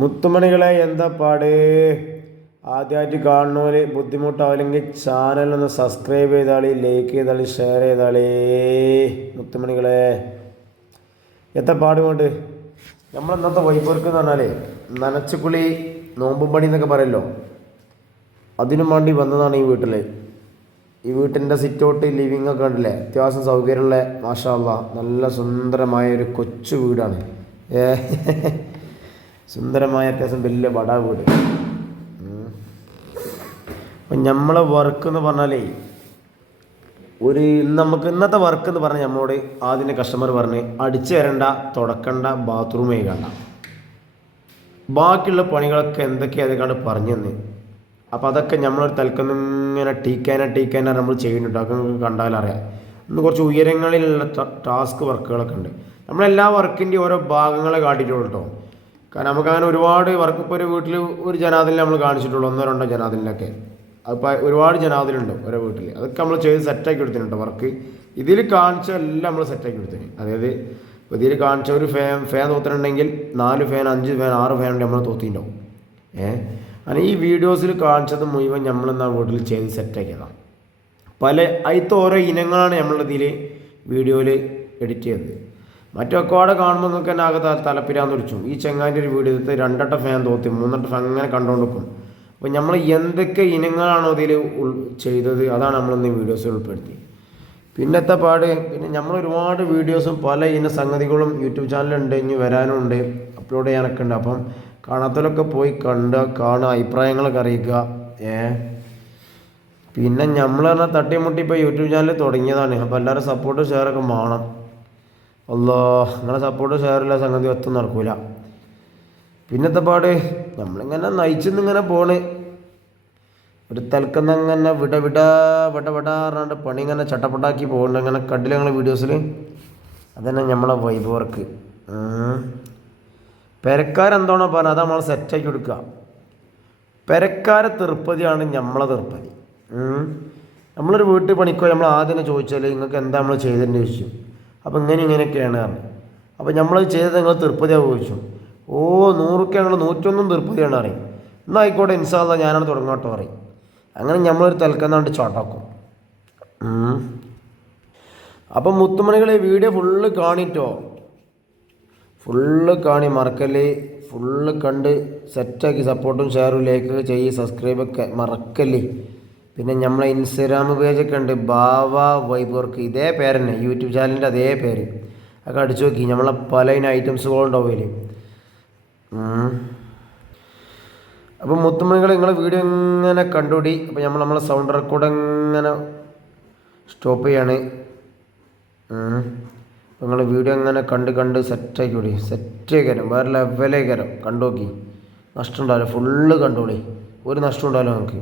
മുത്തുമണികളെ എന്താ പാട്? ആദ്യമായിട്ട് കാണുന്നവര് ബുദ്ധിമുട്ടാവില്ലെങ്കിൽ ചാനലൊന്ന് സബ്സ്ക്രൈബ് ചെയ്താളി, ലൈക്ക് ചെയ്താളി, ഷെയർ ചെയ്താളി. മുത്തുമണികളെ എത്ര പാട് കൊണ്ട് നമ്മൾ ഇന്നത്തെ വൈബർക്ക് എന്ന് പറഞ്ഞാലേ നനച്ചുകുളി നോമ്പും പണി എന്നൊക്കെ പറയല്ലോ, അതിനും വേണ്ടി വന്നതാണ് ഈ വീട്ടിൽ. ഈ വീട്ടിൻ്റെ സിറ്റൗട്ട് ലിവിങ് ഒക്കെ ഉണ്ടല്ലേ, അത്യാവശ്യം സൗകര്യമുള്ള മാഷാ അല്ലാഹ് നല്ല സുന്ദരമായ ഒരു കൊച്ചു വീടാണ്. സുന്ദരമായ അത്യാവശ്യം വലിയ വട വീട്. അപ്പം നമ്മളെ വർക്ക് എന്ന് പറഞ്ഞാലേ നമുക്ക് ഇന്നത്തെ വർക്ക് എന്ന് പറഞ്ഞാൽ നമ്മളോട് ആദ്യം കസ്റ്റമർ പറഞ്ഞ് അടിച്ചു തരണ്ട, തുടക്കണ്ട, ബാത്റൂം കഴുകണ്ട, ബാക്കിയുള്ള പണികളൊക്കെ എന്തൊക്കെയാണ് പറഞ്ഞു തന്നെ. അപ്പോൾ അതൊക്കെ നമ്മളൊരു തൽക്കൊന്നും ഇങ്ങനെ ടീക്കാന നമ്മൾ ചെയ്യുന്നുണ്ട്. അതൊക്കെ നമുക്ക് കണ്ടാലറിയാം. ഇന്ന് കുറച്ച് ഉയരങ്ങളിലുള്ള ടാസ്ക് വർക്കുകളൊക്കെ ഉണ്ട്. നമ്മളെല്ലാ വർക്കിൻ്റെയും ഓരോ ഭാഗങ്ങളെ കാട്ടിയിട്ടുള്ളൂ കേട്ടോ. കാരണം നമുക്കങ്ങനെ ഒരുപാട് വർക്ക് ഇപ്പോൾ ഒരു വീട്ടിൽ ഒരു ജനാദിലിനെ നമ്മൾ കാണിച്ചിട്ടുള്ളൂ, ഒന്നോ രണ്ടോ ജനാദിലിനൊക്കെ. അതിപ്പോൾ ഒരുപാട് ജനാദിലുണ്ട് ഓരോ വീട്ടിൽ. അതൊക്കെ നമ്മൾ ചെയ്ത് സെറ്റാക്കി കൊടുത്തിട്ടുണ്ട് വർക്ക്. ഇതിൽ കാണിച്ച എല്ലാം നമ്മൾ സെറ്റാക്കി കൊടുത്തിന്. അതായത് ഇതിൽ കാണിച്ച ഒരു ഫാൻ തോത്തിട്ടുണ്ടെങ്കിൽ 4 ഫാൻ, 5 ഫാൻ, 6 ഫാൻ ഉണ്ട് നമ്മൾ തോത്തിയിട്ടുണ്ടാവും. അങ്ങനെ ഈ വീഡിയോസിൽ കാണിച്ചത് മുഴുവൻ നമ്മളെന്നാ വീട്ടിൽ ചെയ്ത് സെറ്റാക്കിയതാണ്. അതിലത്തെ ഓരോ ഇനങ്ങളാണ് നമ്മളിതിൽ വീഡിയോയിൽ എഡിറ്റ് ചെയ്തത്. മറ്റൊക്കെ അവിടെ കാണുമ്പോൾ നിങ്ങൾക്ക് തന്നെ ആകെ തലപ്പിരാന്ന് വിളിച്ചു. ഈ ചെങ്ങാൻ്റെ ഒരു വീഡിയോ എടുത്ത് 2 ഫാൻ തോത്തി, 3 ഫാൻ അങ്ങനെ കണ്ടുകൊണ്ടിരിക്കും. അപ്പോൾ നമ്മൾ എന്തൊക്കെ ഇനങ്ങളാണോ ഇതിൽ ചെയ്തത് അതാണ് നമ്മളിന്ന് വീഡിയോസിൽ ഉൾപ്പെടുത്തി. പിന്നത്തെ പാട് പിന്നെ നമ്മൾ ഒരുപാട് വീഡിയോസും പല ഇന സംഗതികളും യൂട്യൂബ് ചാനലുണ്ട്, ഇനി വരാനുണ്ട്, അപ്ലോഡ് ചെയ്യാനൊക്കെ ഉണ്ട്. അപ്പം കാണാത്തവരൊക്കെ പോയി കാണുക, അഭിപ്രായങ്ങളൊക്കെ അറിയിക്കുക. പിന്നെ നമ്മൾ പറഞ്ഞാൽ തട്ടിമുട്ടി ഇപ്പോൾ യൂട്യൂബ് ചാനൽ തുടങ്ങിയതാണ്. അപ്പോൾ എല്ലാവരും സപ്പോർട്ട് ഷെയറൊക്കെ വേണം. നിങ്ങളെ സപ്പോർട്ട് ഷെയറില്ല സംഗതി ഒത്തും നടക്കൂല. പിന്നത്തെ പാട് നമ്മളിങ്ങനെ നയിച്ചെന്നിങ്ങനെ പോണ്, ഒരു തൽക്കുന്ന അങ്ങനെ വിട പറഞ്ഞിട്ട് പണി ഇങ്ങനെ ചട്ടപ്പട്ടാക്കി പോകുന്നുണ്ട്. അങ്ങനെ കണ്ടില്ല ഞങ്ങൾ വീഡിയോസിൽ. അതന്നെ നമ്മളെ വൈബ് വർക്ക്. പെരക്കാരെന്താണോ പറഞ്ഞത് അത് നമ്മൾ സെറ്റാക്കി കൊടുക്കുക. പെരക്കാരെ തീർപ്പതിയാണ് നമ്മളെ തീർപ്പതി. നമ്മളൊരു വീട്ടിൽ പണിക്കോ നമ്മൾ ആദ്യം ചോദിച്ചാൽ നിങ്ങൾക്ക് എന്താ നമ്മൾ ചെയ്തതെന്ന് ചോദിച്ചു. അപ്പോൾ ഇങ്ങനെയൊക്കെയാണ് പറഞ്ഞു. അപ്പോൾ നമ്മൾ ചെയ്തത് നിങ്ങൾ തീർപ്പതിയാവും ചോദിച്ചു. 100 ഞങ്ങൾ 101 തീർപ്പതിയാണ് അറിയും. എന്നാൽ ആയിക്കോട്ടെ ഇൻഷാ അല്ലാഹ് ഞാനാണ് തുടങ്ങാട്ടോ പറയും. അങ്ങനെ നമ്മളൊരു തൽക്കുന്നാണ്ട് ചോട്ടാക്കും. അപ്പം മുത്തുമണികളെ വീഡിയോ ഫുള്ള് കാണിട്ടോ, ഫുള്ള് കാണി മറക്കല്ലേ. ഫുള്ള് കണ്ട് സെറ്റാക്കി സപ്പോർട്ടും ഷെയറും ലൈക്കൊക്കെ ചെയ്യ്, സബ്സ്ക്രൈബൊക്കെ മറക്കല്ലേ. പിന്നെ നമ്മളെ ഇൻസ്റ്റാഗ്രാം പേജൊക്കെ ഉണ്ട്, ബാവ വൈബ് വർക്ക്, ഇതേ പേര് തന്നെ, യൂട്യൂബ് ചാനലിൻ്റെ അതേ പേര്. അതൊക്കെ അടിച്ചു നോക്കി. നമ്മളെ പല ഐറ്റംസുകളുണ്ടാവും അതിൽ. അപ്പം മുത്തുമണികൾ നിങ്ങളെ വീഡിയോ ഇങ്ങനെ കണ്ടുപിടി. അപ്പോൾ നമ്മളെ സൗണ്ട് റെക്കോർഡ് ഇങ്ങനെ സ്റ്റോപ്പ് ചെയ്യാണ്. നിങ്ങൾ വീഡിയോ ഇങ്ങനെ കണ്ട് സെറ്റാക്കി സെറ്റാക്കാനും വേറെ ലെവലേക്കാനും കണ്ടു നോക്കി. നഷ്ടം ഉണ്ടാവില്ല, ഫുള്ള് കണ്ടോളി, ഒരു നഷ്ടം ഉണ്ടാവില്ല നമുക്ക്.